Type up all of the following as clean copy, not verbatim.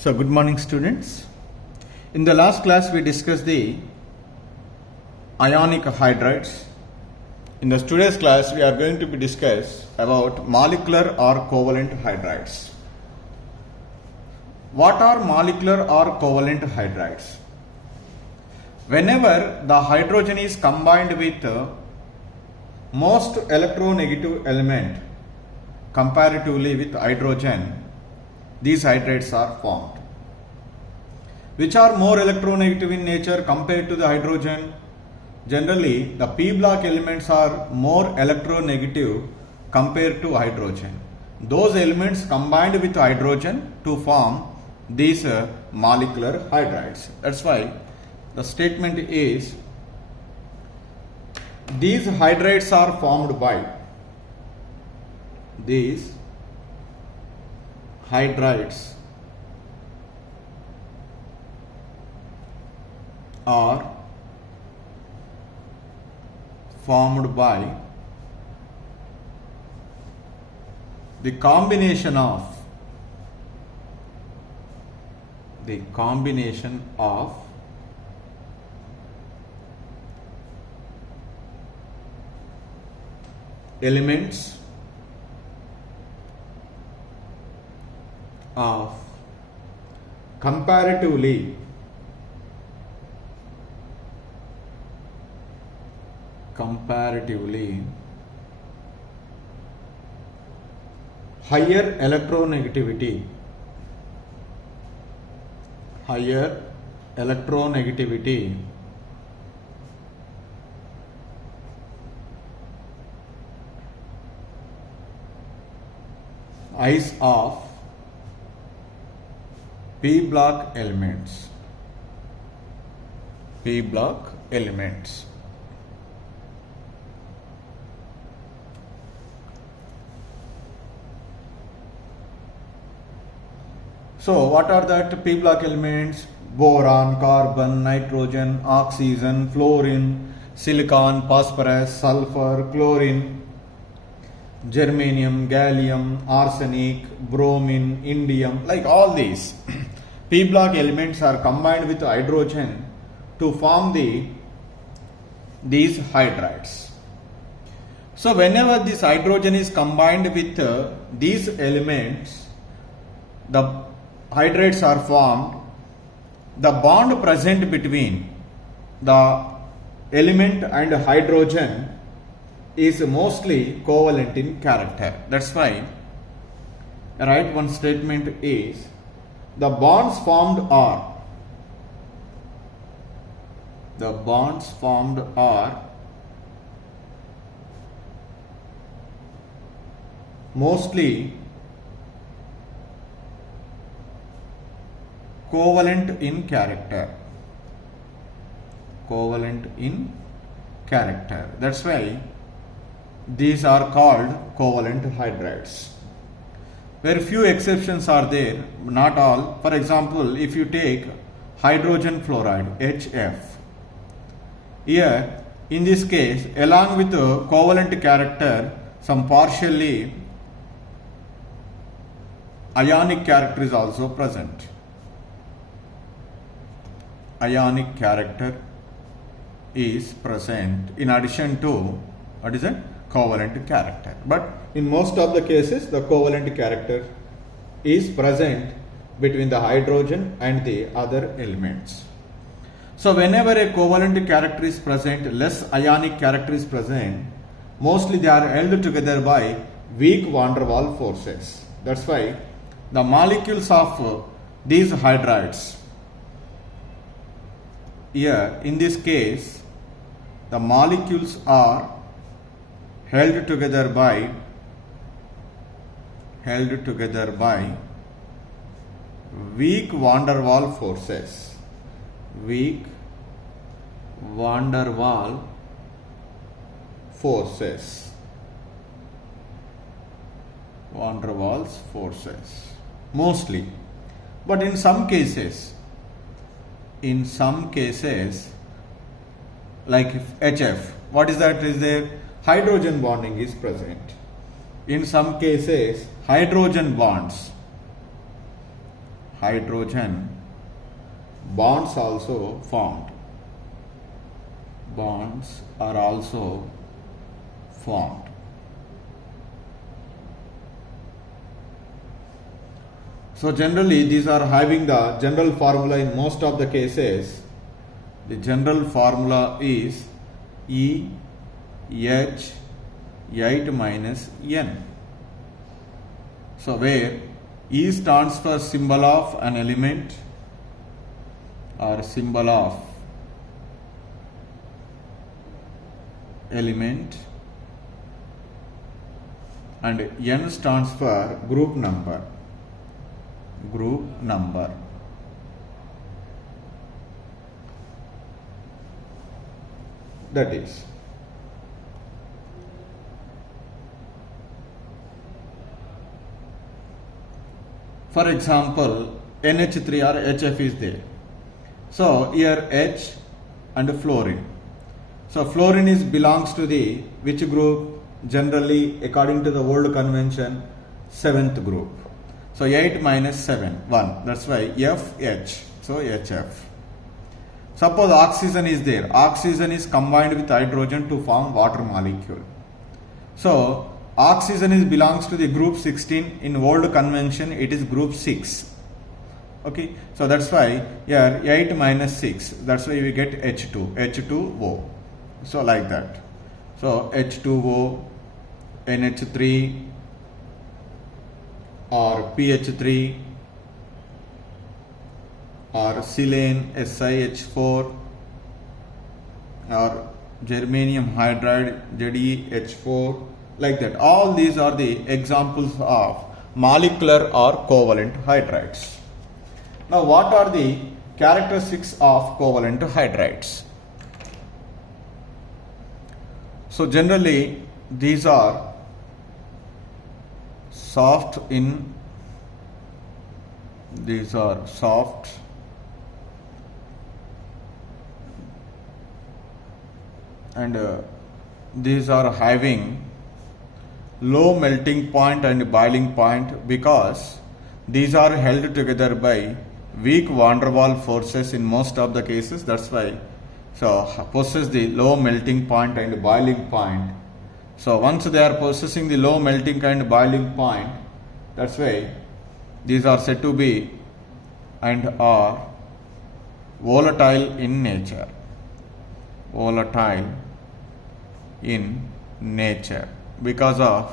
So good morning students. In the last class we discussed the ionic hydrides. In the today's class we are going to be discuss about molecular or covalent hydrides. What are molecular or covalent hydrides? Whenever the hydrogen is combined with most electronegative element comparatively with hydrogen, these hydrides are formed. Which are more electronegative in nature compared to the hydrogen? Generally, the p block elements are more electronegative compared to hydrogen. Those elements combined with hydrogen to form these molecular hydrides. That's why the statement is these hydrides are formed by these hydrides are formed by the combination of elements of comparatively higher electronegativity eyes of p block elements. So what are that p block elements? Boron, carbon, nitrogen, oxygen, fluorine, silicon, phosphorus, sulfur, chlorine, germanium, gallium, arsenic, bromine, indium, like all these p block elements are combined with hydrogen to form these hydrides. So whenever this hydrogen is combined with these elements, the hydrides are formed. The bond present between the element and hydrogen is mostly covalent in character. That's why right one statement is the bonds formed are mostly covalent in character. That's why these are called covalent hydrides. Very few exceptions are there, not all. For example, if you take hydrogen fluoride, HF, here in this case, along with the covalent character, some partially ionic character is also present. Ionic character is present in addition to what is it? Covalent character. But in most of the cases, the covalent character is present between the hydrogen and the other elements. So whenever a covalent character is present, less ionic character is present, mostly they are held together by weak van der Waals forces. That's why the molecules of these hydrides, here in this case the molecules are held together by weak van der Waals forces. Mostly, but in some cases like HF, what is that? Is there hydrogen bonding is present. In some cases, hydrogen bonds hydrogen bonds also formed. Bonds are also formed. So generally these are having the general formula in most of the cases. The general formula is EH8 minus N. So where E stands for symbol of an element or symbol of element, and N stands for group number. Group number. That is, for example, NH3 or HF is there. So here H and fluorine. So fluorine belongs to the which group? Generally, according to the old convention, 7th group. So 8 minus 7, 1. That's why FH. So HF. Suppose oxygen is there. Oxygen is combined with hydrogen to form water molecule. So oxygen belongs to the group 16. In old convention, it is group 6. Okay. So that's why here 8 minus 6. That's why we get H2. H2O. So like that. So H2O, NH3 or PH3 or silane SiH4 or germanium hydride ZeH4, like that. All these are the examples of molecular or covalent hydrides. Now what are the characteristics of covalent hydrides? So generally these are soft and these are having low melting point and boiling point because these are held together by weak van der Waals forces in most of the cases. That's why possess the low melting point and boiling point. So once they are possessing the low melting and boiling point, that's why these are said to be and are volatile in nature. Volatile in nature because of,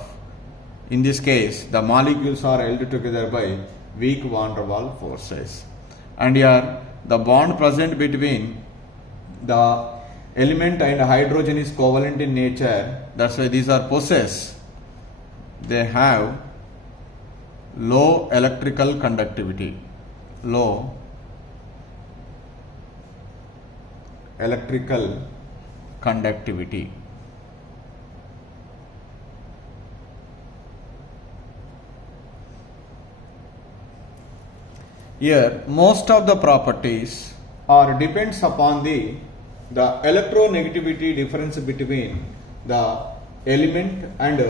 in this case, the molecules are held together by weak van der Waals forces. And here the bond present between the element and hydrogen is covalent in nature. That's why these are possessed. They have low electrical conductivity. Low electrical conductivity. Here most of the properties are depends upon the electronegativity difference between the element and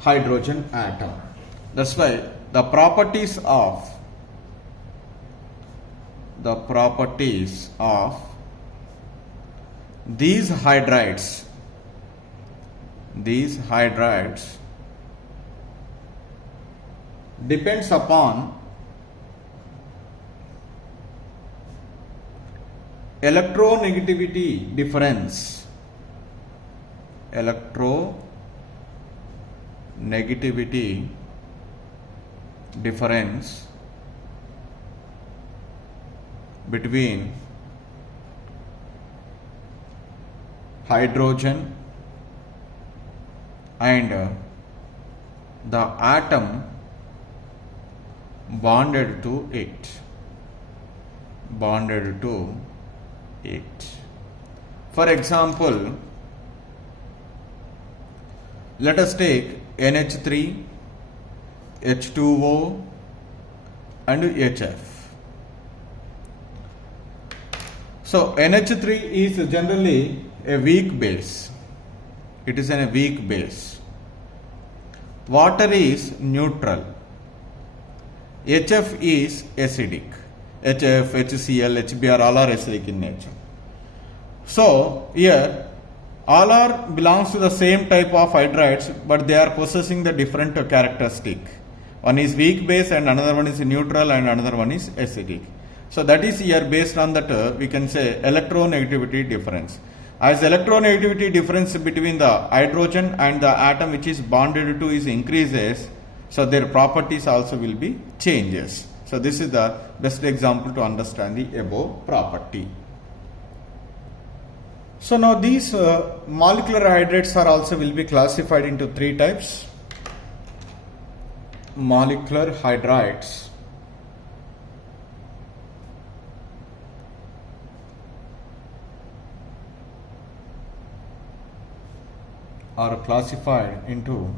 hydrogen atom. That's why the properties of these hydrides depends upon electronegativity difference. Electronegativity difference between hydrogen and the atom bonded to it. For example, let us take NH3, H2O and HF. So NH3 is generally a weak base. It is a weak base. Water is neutral. HF is acidic. HF, HCl, HBr all are acidic in nature. So here all are belongs to the same type of hydrides, but they are possessing the different characteristic. One is weak base and another one is neutral and another one is acidic. So that is here based on that we can say electronegativity difference. As electronegativity difference between the hydrogen and the atom which is bonded to is increases, so their properties also will be changes. So this is the best example to understand the above property. So now these molecular hydrates are also will be classified into three types. Molecular hydrides are classified into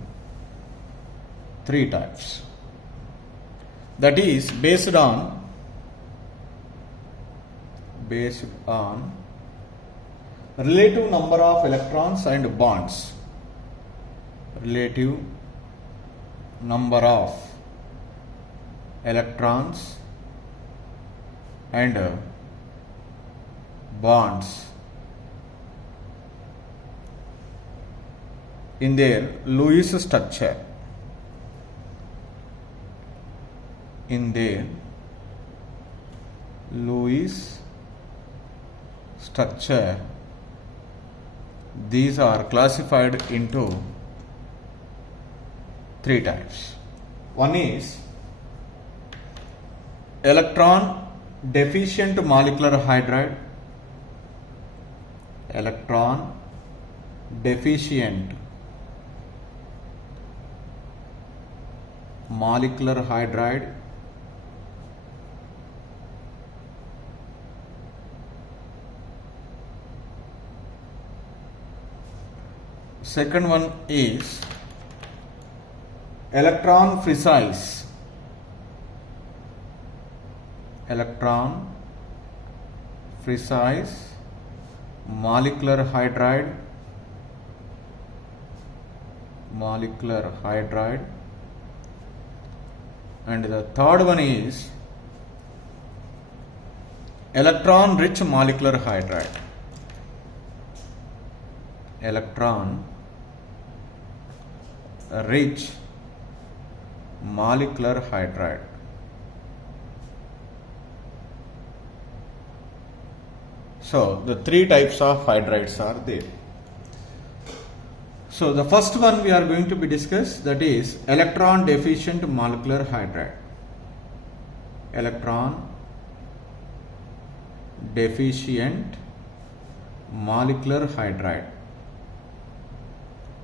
three types. That is based on relative number of electrons and bonds. Relative number of electrons and bonds in their Lewis structure. In their Lewis structure, these are classified into three types. One is electron deficient molecular hydride. Electron deficient molecular hydride. Second one is electron precise. Electron precise molecular hydride. Molecular hydride. And the third one is electron rich molecular hydride. Electron rich molecular hydride. So the three types of hydrides are there. So the first one we are going to be discussed, that is electron deficient molecular hydride. Electron deficient molecular hydride.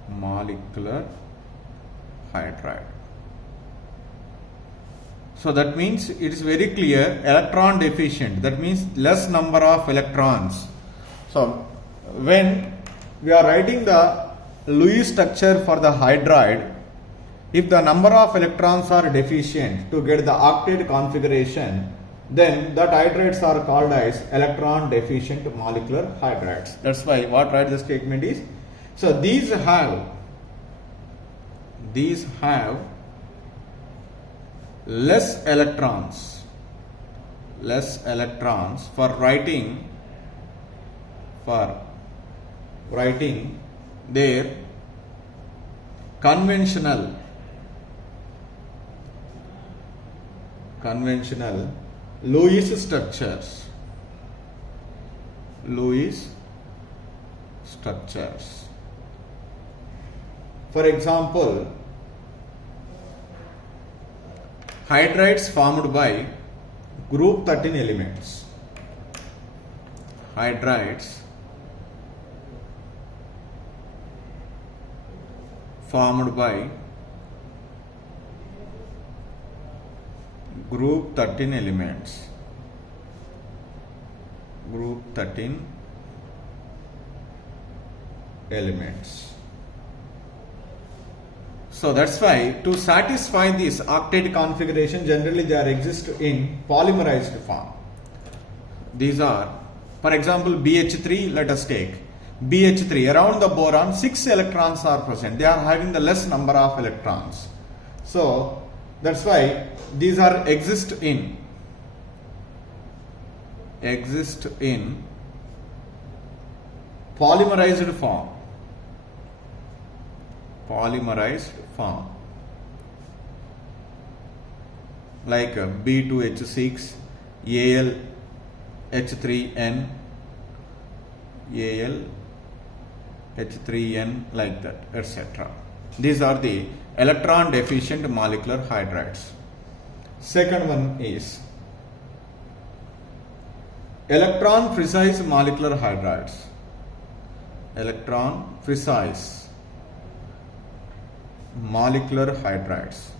Molecular hydride. So that means it is very clear, electron deficient, that means less number of electrons. So when we are writing the Lewis structure for the hydride, if the number of electrons are deficient to get the octet configuration, then that hydrides are called as electron deficient molecular hydrides. That's why what write the statement is, so these have less electrons for writing their conventional Lewis structures. For example, hydrides formed by group 13 elements. Hydrides formed by group 13 elements. Group 13 elements. So that's why to satisfy this octet configuration, generally they are exist in polymerized form. These are, for example, BH3, let us take BH3, around the boron 6 electrons are present. They are having the less number of electrons. So That's why these are exist in polymerized form. Like B2H6, AlH3n, AlH3n, like that, etc. These are the electron deficient molecular hydrides. Second one is electron precise molecular hydrides. Electron precise molecular hydrides.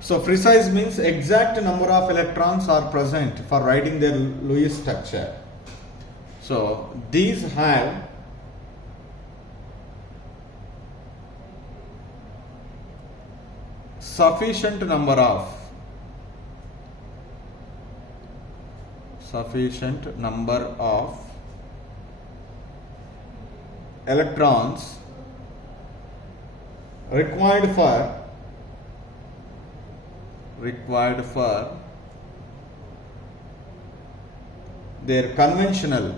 So precise means exact number of electrons are present for writing their Lewis structure. So these have sufficient number of electrons required for their conventional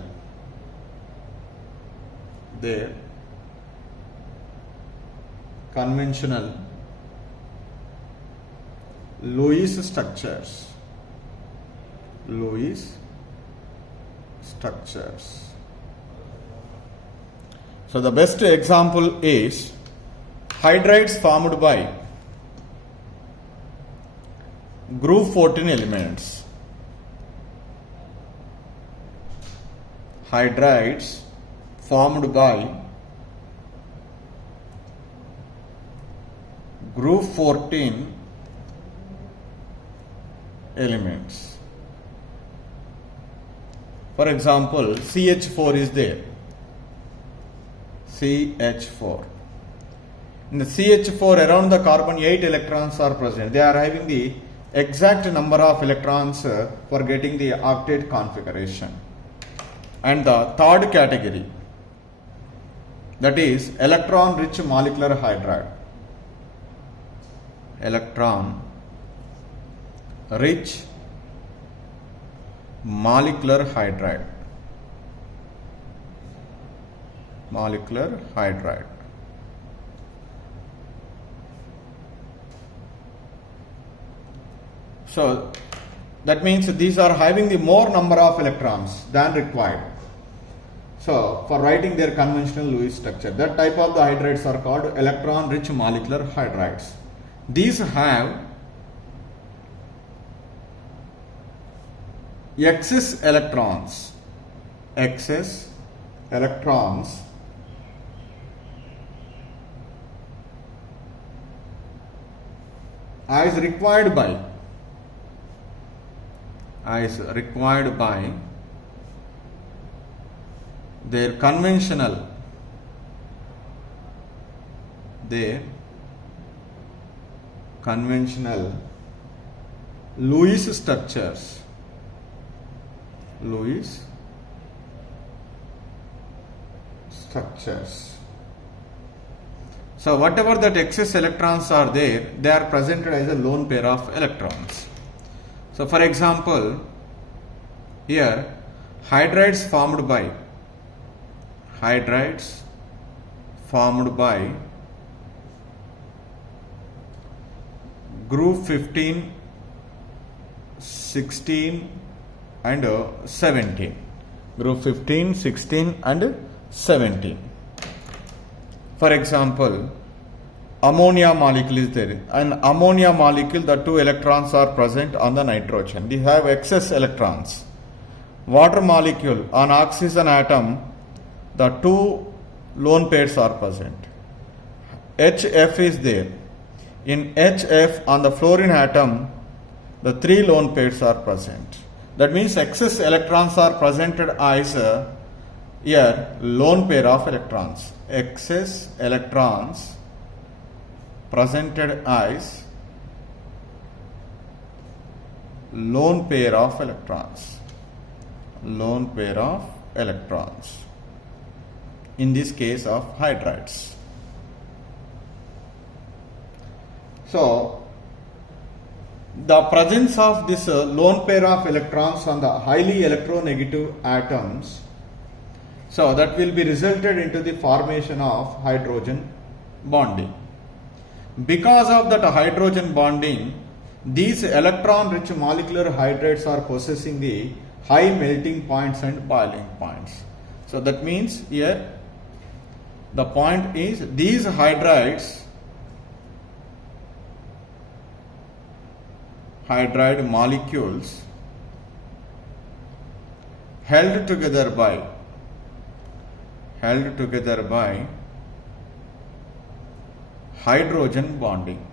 Lewis structures. So the best example is hydrides formed by group 14 elements. Hydrides formed by group 14 elements. For example, CH4 is there. CH4. In the CH4, around the carbon 8 electrons are present. They are having the exact number of electrons for getting the octet configuration. And the third category, that is electron rich molecular hydride. Electron rich molecular hydride. So that means these are having the more number of electrons than required. So for writing their conventional Lewis structure, that type of the hydrides are called electron rich molecular hydrides. These have excess electrons as required by their conventional Lewis structures. So whatever that excess electrons are there, they are presented as a lone pair of electrons. So for example, here hydrides formed by group 15, 16 and 17. Group 15, 16 and 17. For example, ammonia molecule is there. An ammonia molecule, the 2 electrons are present on the nitrogen. They have excess electrons. Water molecule, on oxygen atom, the 2 lone pairs are present. HF is there. In HF, on the fluorine atom, the 3 lone pairs are present. That means excess electrons are presented as here lone pair of electrons. Excess electrons presented as lone pair of electrons. Lone pair of electrons. In this case of hydrides. So, the presence of this lone pair of electrons on the highly electronegative atoms, so that will be resulted into the formation of hydrogen bonding. Because of that hydrogen bonding, these electron rich molecular hydrides are possessing the high melting points and boiling points. So that means here the point is these hydride molecules held together by hydrogen bonding.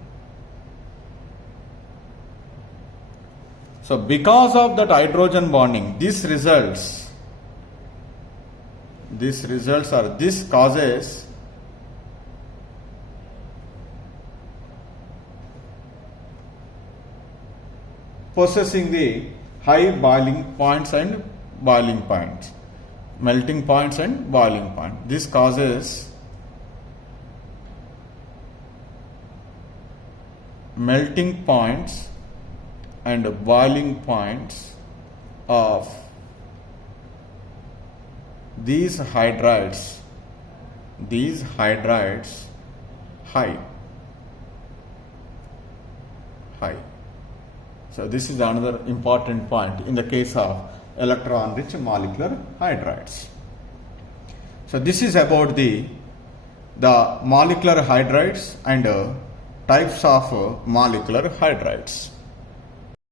So because of that hydrogen bonding, this causes possessing the high boiling points and boiling points, melting points and boiling point. This causes melting points and boiling points of these hydrides high. So this is another important point in the case of electron rich molecular hydrides. So this is about the molecular hydrides and types of molecular hydrides.